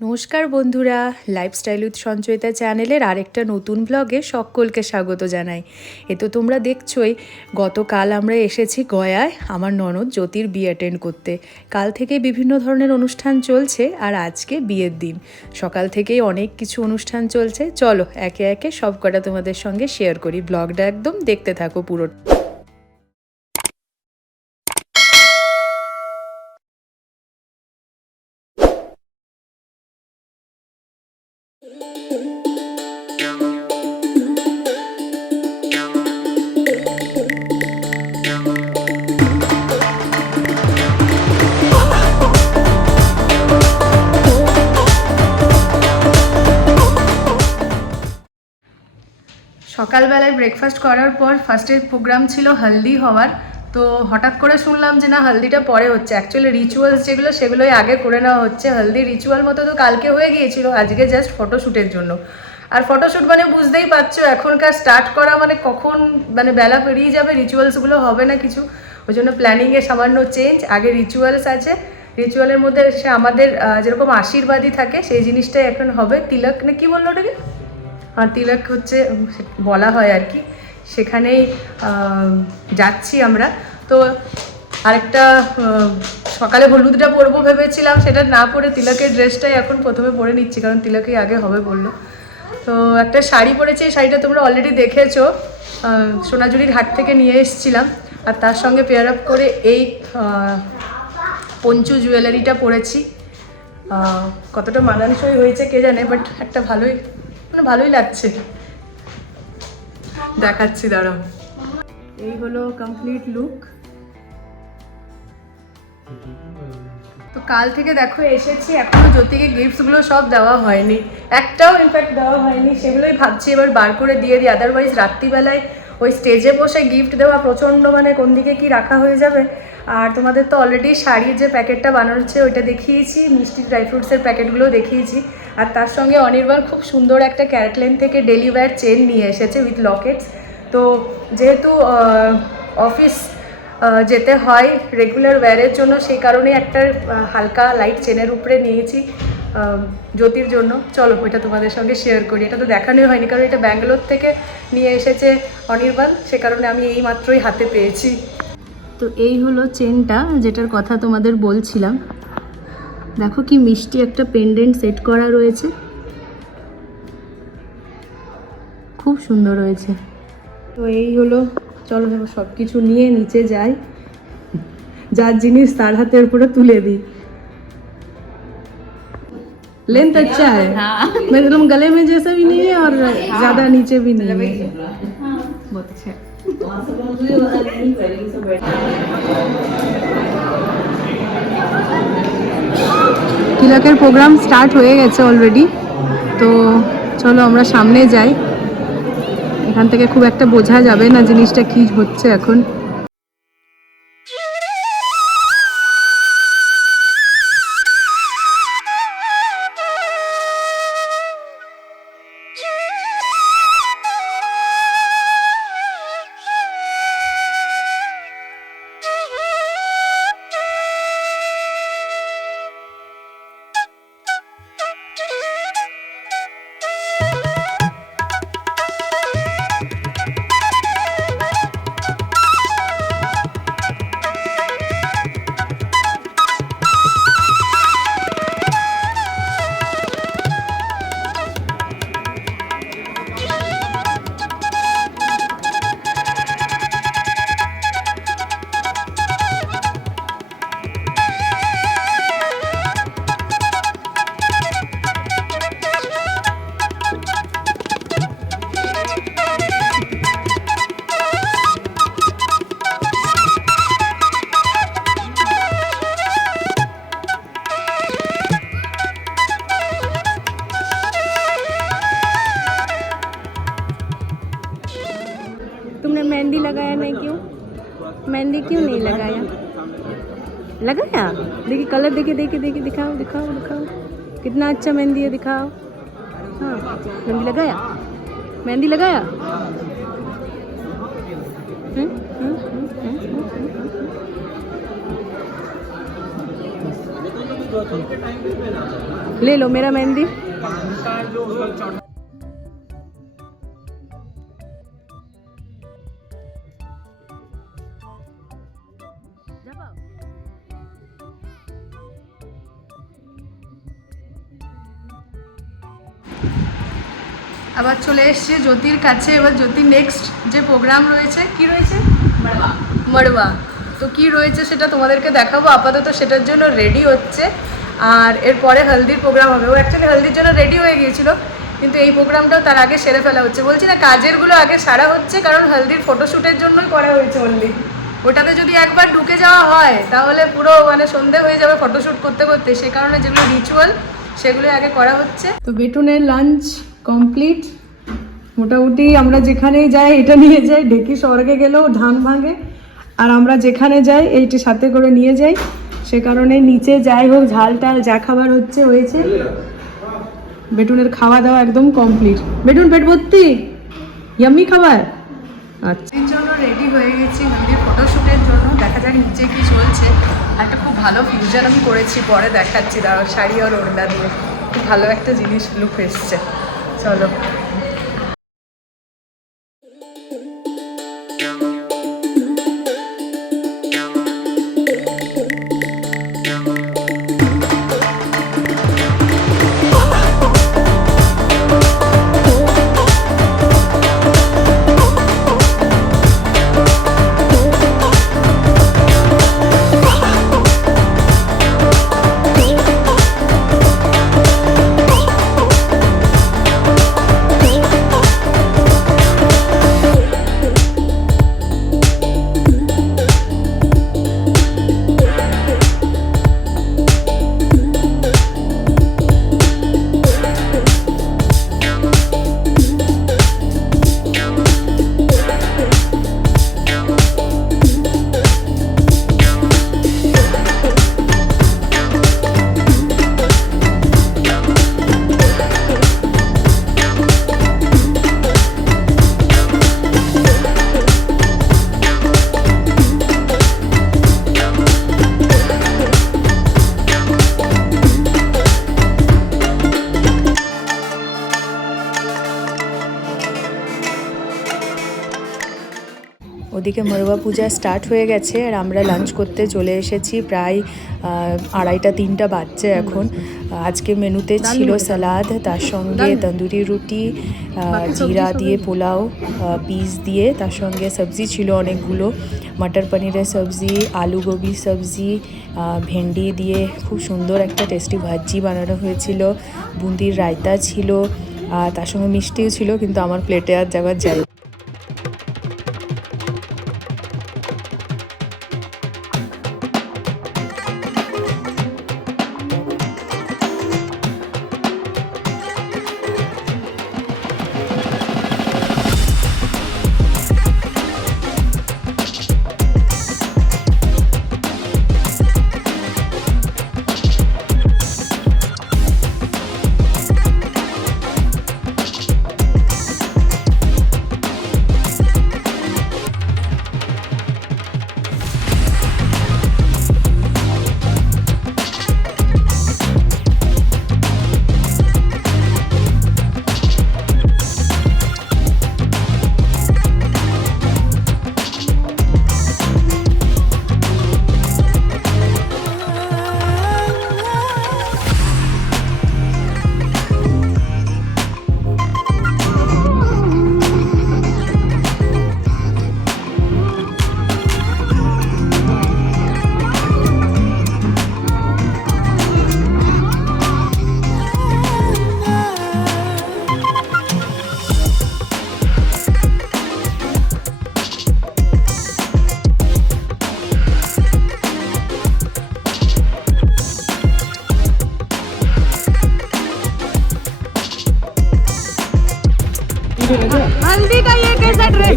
নমস্কার বন্ধুরা lifestyle with Sanchayita চ্যানেলের আরেকটা নতুন ব্লগে সকলকে স্বাগত জানাই। এ তো তোমরা দেখছোই, গতকাল আমরা এসেছি গয়ায় আমার ননদ জ্যোতির বিয়ে অ্যাটেন্ড করতে। কাল থেকে বিভিন্ন ধরনের অনুষ্ঠান চলছে আর আজকে বিয়ের দিন। সকাল থেকেই অনেক কিছু অনুষ্ঠান চলছে। চলো, একে একে সব কটা তোমাদের সঙ্গে শেয়ার করি। ব্লগটা একদম দেখতে থাকো পুরো। সকালবেলায় ব্রেকফাস্ট করার পর ফার্স্টের প্রোগ্রাম ছিল হলদি হওয়ার। তো হঠাৎ করে শুনলাম যে না, হলদিটা পরে হচ্ছে। অ্যাকচুয়ালি রিচুয়ালস যেগুলো, সেগুলোই আগে করে নেওয়া হচ্ছে। হলদি রিচুয়াল মতো তো কালকে হয়ে গিয়েছিল, আজকে জাস্ট ফটোশ্যুটের জন্য। আর ফটোশ্যুট মানে বুঝতেই পারছ, এখনকার স্টার্ট করা মানে কখন মানে বেলা পেরিয়ে যাবে রিচুয়ালসগুলো হবে না কিছু। ওই জন্য প্ল্যানিংয়ে সামান্য চেঞ্জ আগে রিচুয়ালস আছে। রিচুয়ালের মধ্যে সে আমাদের যেরকম আশীর্বাদই থাকে, সেই জিনিসটাই এখন হবে। তিলক, না কি বলল ওটাকে? তিলক হচ্ছে বলা হয় আর কি। সেখানেই যাচ্ছি আমরা। তো আরেকটা সকালে হলুদটা পরবো ভেবেছিলাম, সেটা না পরে তিলকের ড্রেসটাই এখন প্রথমে পরে নিচ্ছি, কারণ তিলকই আগে হবে বলল। তো একটা শাড়ি পরেছি, এই শাড়িটা তোমরা অলরেডি দেখেছ। সোনাঝুরির হাট থেকে নিয়ে এসেছিলাম। আর তার সঙ্গে পেয়ার আপ করে এই পঞ্চু জুয়েলারিটা পরেছি। কতটা মানানসই হয়েছে কে জানে বাট একটা ভালোই মানে ভালোই লাগছে। দেখাচ্ছি, দাঁড়াও। এই হলো কমপ্লিট লুক তো কাল থেকে দেখো, এসেছি, এখনও জ্যোতিকে গিফটসগুলো সব দেওয়া হয়নি। একটাও ইনফ্যাক্ট দেওয়া হয়নি। সেগুলোই ভাবছি এবার বার করে দিয়ে দিই। আদারওয়াইজ রাত্রিবেলায় ওই স্টেজে বসে গিফট দেওয়া প্রচণ্ড মানে কোন দিকে কি রাখা হয়ে যাবে। আর তোমাদের তো অলরেডি শাড়ির যে প্যাকেটটা বানানো হচ্ছে, ওইটা দেখিয়েছি। মিষ্টি ড্রাই ফ্রুটসের প্যাকেটগুলো দেখিয়েছি। আর তার সঙ্গে অনির্বাণ খুব সুন্দর একটা ক্যারেটলেন থেকে ডেলি ওয়্যার চেন নিয়ে এসেছে উইথ লকেটস। তো যেহেতু অফিস যেতে হয় রেগুলার ওয়্যারের জন্য, সেই কারণে একটা হালকা লাইট চেনের উপরে নিয়েছি জ্যোতির জন্য। চলো, ওইটা তোমাদের সঙ্গে শেয়ার করি। এটা তো দেখানোই হয়নি, কারণ এটা ব্যাঙ্গালোর থেকে নিয়ে এসেছে অনির্বাণ, সে কারণে আমি এই মাত্রই হাতে পেয়েছি। তো এই হলো চেনটা, যেটার কথা তোমাদের বলছিলাম। দেখো কি মিষ্টি একটা পেন্ডেন্ট সেট করা রয়েছে খুব সুন্দর হয়েছে তো এই হলো চলো এবার সব কিছু নিয়ে নিচে যাই যার জিনিস তার হাতের উপরে তুলে দিই लेंथ अच्छा है मैं एकदम गले में जैसा भी नहीं है और ज्यादा नीचे भी नहीं है बहुत अच्छा है তিলকের প্রোগ্রাম স্টার্ট হয়ে গেছে অলরেডি তো চলো আমরা সামনে যাই। এখান থেকে খুব একটা বোঝা যাবে না জিনিসটা কি হচ্ছে এখন। लगाया नहीं क्यों? मेहंदी क्यों नहीं लगाया? लगाया? देखिए कलर देखिए देखिए देखिए दिखाओ दिखाओ दिखाओ। कितना अच्छा मेहंदी है दिखाओ। हाँ मेहंदी लगाया? मेहंदी लगाया? हम्म, हम्म, हम्म। ले लो मेरा मेहंदी। আবার চলে এসছি জ্যোতির কাছে। এবার জ্যোতির নেক্সট যে প্রোগ্রাম রয়েছে কি রয়েছে? মারওয়া তো কি রয়েছে সেটা তোমাদেরকে দেখাবো। আপাতত সেটার জন্য রেডি হচ্ছে। আর এরপরে হলদির প্রোগ্রাম হবে। ও অ্যাকচুয়ালি হলদির জন্য রেডি হয়ে গিয়েছিল কিন্তু এই প্রোগ্রামটাও তার আগে সেরে ফেলা হচ্ছে। বলছি না কাজেরগুলো আগে সারা হচ্ছে কারণ হলদির ফটোশ্যুটের জন্যই করা হয়েছে অনলি ওটাতে যদি একবার ঢুকে যাওয়া হয় তাহলে পুরো মানে সন্ধে হয়ে যাবে ফটোশ্যুট করতে করতে। সে কারণে যেগুলো রিচুয়াল সেগুলো আগে করা হচ্ছে। তো বেটুনের লাঞ্চ কমপ্লিট। মোটামুটি আমরা যেখানেই যাই, এটা নিয়ে যাই। ডেকি স্বর্গে গেলেও ধান ভাঙে। আর আমরা যেখানে যাই, এইটি সাথে করে নিয়ে যাই। সে কারণে নিচে যাই হোক, ঝাল টাল যা খাবার হচ্ছে, হয়েছে। বেটুনের খাওয়া দাওয়া একদম কমপ্লিট। বেটুন, পেট ভর্তি? ইয়াম্মি খাবার? আচ্ছা। এর জন্য রেডি হয়ে গেছি। মন্দির ফটোশ্যুটের জন্য দেখা যাক নিচে কি চলছে। একটা খুব ভালো ফিউশন আমি করেছি, পরে দেখাচ্ছি। দাঁড়াও, শাড়ি আর ওড়না দিয়ে। খুব ভালো একটা জিনিস লুক এসছে। চলো ওদিকে মরুয়া পূজা স্টার্ট হয়ে গেছে আর আমরা লাঞ্চ করতে চলে এসেছি প্রায় আড়াইটা তিনটা বাজছে এখন। আজকে মেনুতে ছিল সালাদ তার সঙ্গে তন্দুরি রুটি জিরা দিয়ে পোলাও পিস দিয়ে তার সঙ্গে সবজি ছিল অনেকগুলো। মটর পনিরের সবজি আলু গোবি সবজি ভেন্ডি দিয়ে খুব সুন্দর একটা টেস্টি ভাজি বানানো হয়েছিল। বুন্দির রায়তা ছিল আর তার সঙ্গে মিষ্টিও ছিল কিন্তু আমার প্লেটে আর যাওয়ার যাই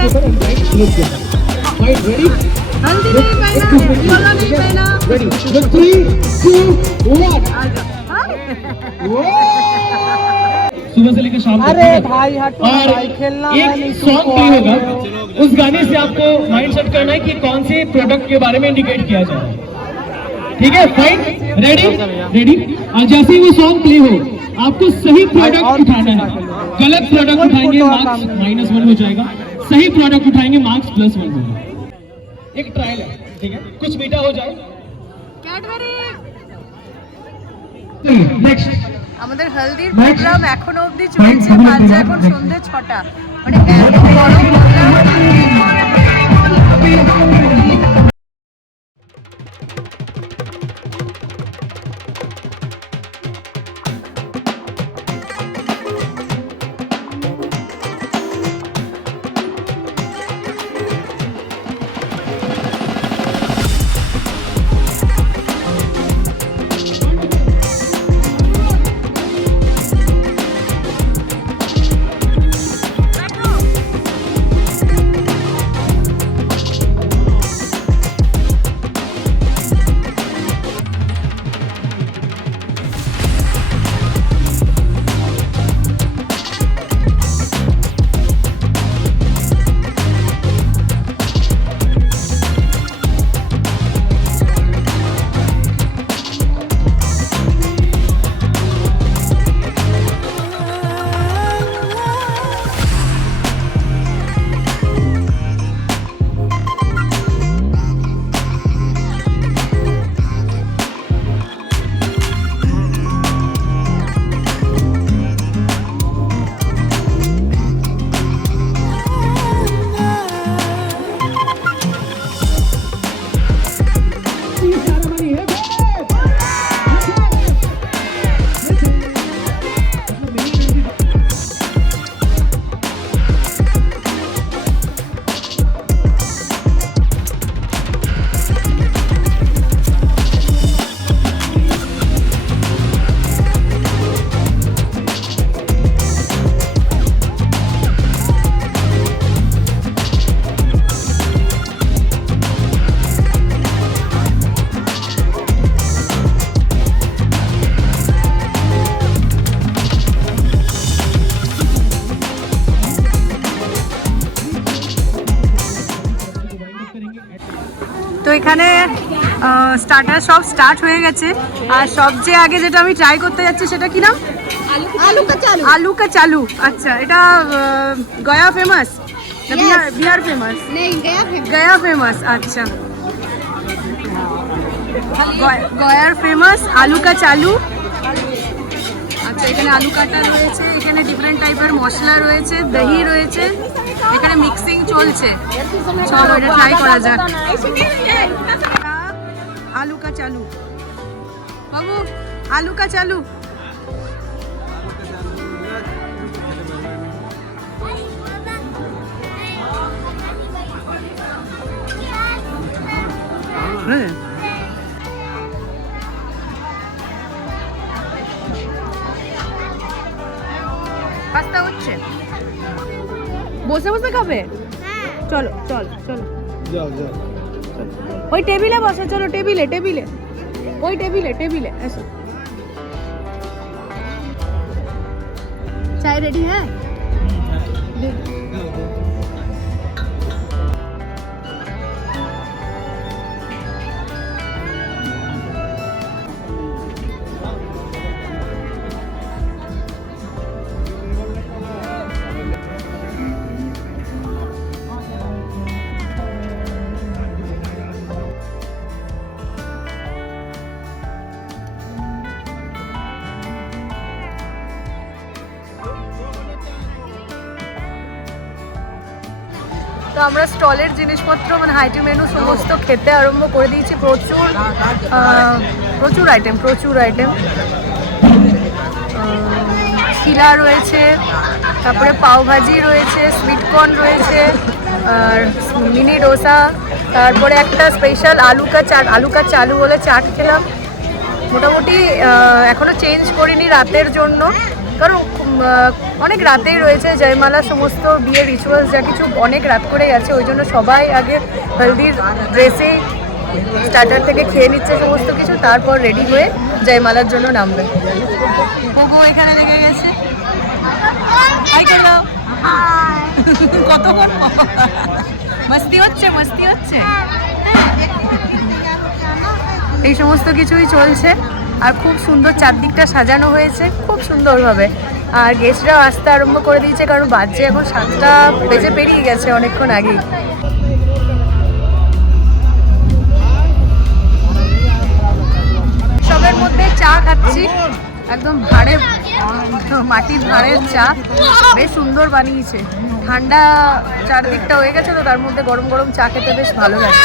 है? हल्दी नहीं पहना है नहीं पहना. सुबह से लेकर शाम तक अरे भाई हटो और खेलना एक सॉन्ग प्ले होगा। उस गाने से आपको माइंड सेट करना है कि कौन से प्रोडक्ट के बारे में इंडिकेट किया जाए। ठीक है फाइन रेडी रेडी और जैसे ही वो सॉन्ग प्ले हो आपको सही प्रोडक्ट उठाना है। गलत प्रोडक्ट उठाएँगे मार्क्स माइनस वन हो जाएगा। सही प्रोडक्ट उठाएंगे मार्क्स प्लस वन होगा एक ट्रायल है ठीक है कुछ मीठा हो जाए नेक्स्ट আমাদের হলদির প্রোগ্রাম এখনো অবধি চলছে বাজে এখন সন্ধে ছটা মানে স্টার্টার হ্যাঁ, সব স্টার্ট হয়ে গেছে। আর সবচেয়ে আগে যেটা আমি ট্রাই করতে যাচ্ছি সেটা কি নাম? আলু কা চালু। আচ্ছা এটা Gaya famous Bihar famous Gaya famous আচ্ছা। গয়ার ফেমাস আলু কা চালু। আচ্ছা এখানে আলু কাটা রয়েছে এখানে ডিফারেন্ট টাইপের মশলা রয়েছে দহি রয়েছে এখানে মিক্সিং চলছে। চলো এটা ট্রাই করা যাক। আলু কা চালু বাবু আলু কা চালু হ্যাঁ পাস্তা হচ্ছে বসে বসে খাবে চলো চলো চলো जाओ जाओ ওই টেবিলে বসো চলো টেবিলে টেবিলে ওই টেবিলে টেবিলে এসো चाय रेडी है তো আমরা স্টলের জিনিসপত্র মানে হাইটি মেনু সমস্ত খেতে আরম্ভ করে দিয়েছি। প্রচুর প্রচুর আইটেম প্রচুর আইটেম শিলা রয়েছে, তারপরে পাওভাজি রয়েছে সুইট কর্ন রয়েছে, আর মিনি ডোসা, তারপরে একটা স্পেশাল আলু কা চাট আলু কা চালু বলে চাট খেলাম। মোটামুটি এখনও চেঞ্জ করিনি রাতের জন্য, কারণ অনেক রাতেই রয়েছে জয়মালা সমস্ত বিয়ের রিচুয়ালস যা কিছু অনেক রাত করে গেছে ওই জন্য সবাই আগে হলদির ড্রেসেই স্টার্টার থেকে খেয়ে নিচ্ছে সমস্ত কিছু তারপর রেডি হয়ে জয়মালার জন্য নামবে। ওগো এখানে লেগে গেছে। হাই করো কতক্ষণ? মস্তি হচ্ছে মস্তি হচ্ছে। এই সমস্ত কিছুই চলছে আর খুব সুন্দর চারদিকটা সাজানো হয়েছে খুব সুন্দরভাবে। আর গেস্টরাও আসতে আরম্ভ করে দিয়েছে, কারণ বাজছে এখন সাতটা বেজে পেরিয়ে গেছে অনেকক্ষণ আগেই। সবের মধ্যে চা খাচ্ছি, একদম ভাড়ে মাটির ভাড়ের চা। বেশ সুন্দর বানিয়েছে। ঠান্ডা চারদিকটা হয়ে গেছে তো, তার মধ্যে গরম গরম চা খেতে বেশ ভালো লাগে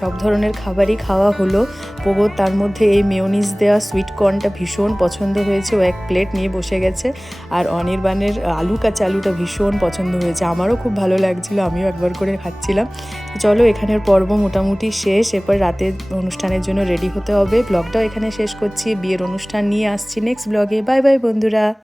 সব ধরনের খাবারই খাওয়া হলো। পোগো, তার মধ্যে এই মেয়োনিজ দেওয়া সুইট কর্নটা ভীষণ পছন্দ হয়েছে। ও এক প্লেট নিয়ে বসে গেছে। আর অনির্বাণের আলু কাঁচা আলুটা ভীষণ পছন্দ হয়েছে। আমারও খুব ভালো লাগছিল, আমিও একবার করে খাচ্ছিলাম। চলো, এখানের পর্ব মোটামুটি শেষ। এরপর রাতের অনুষ্ঠানের জন্য রেডি হতে হবে। ব্লগটাও এখানে শেষ করছি। বিয়ের অনুষ্ঠান নিয়ে আসছি নেক্সট ব্লগে বাই বাই বন্ধুরা।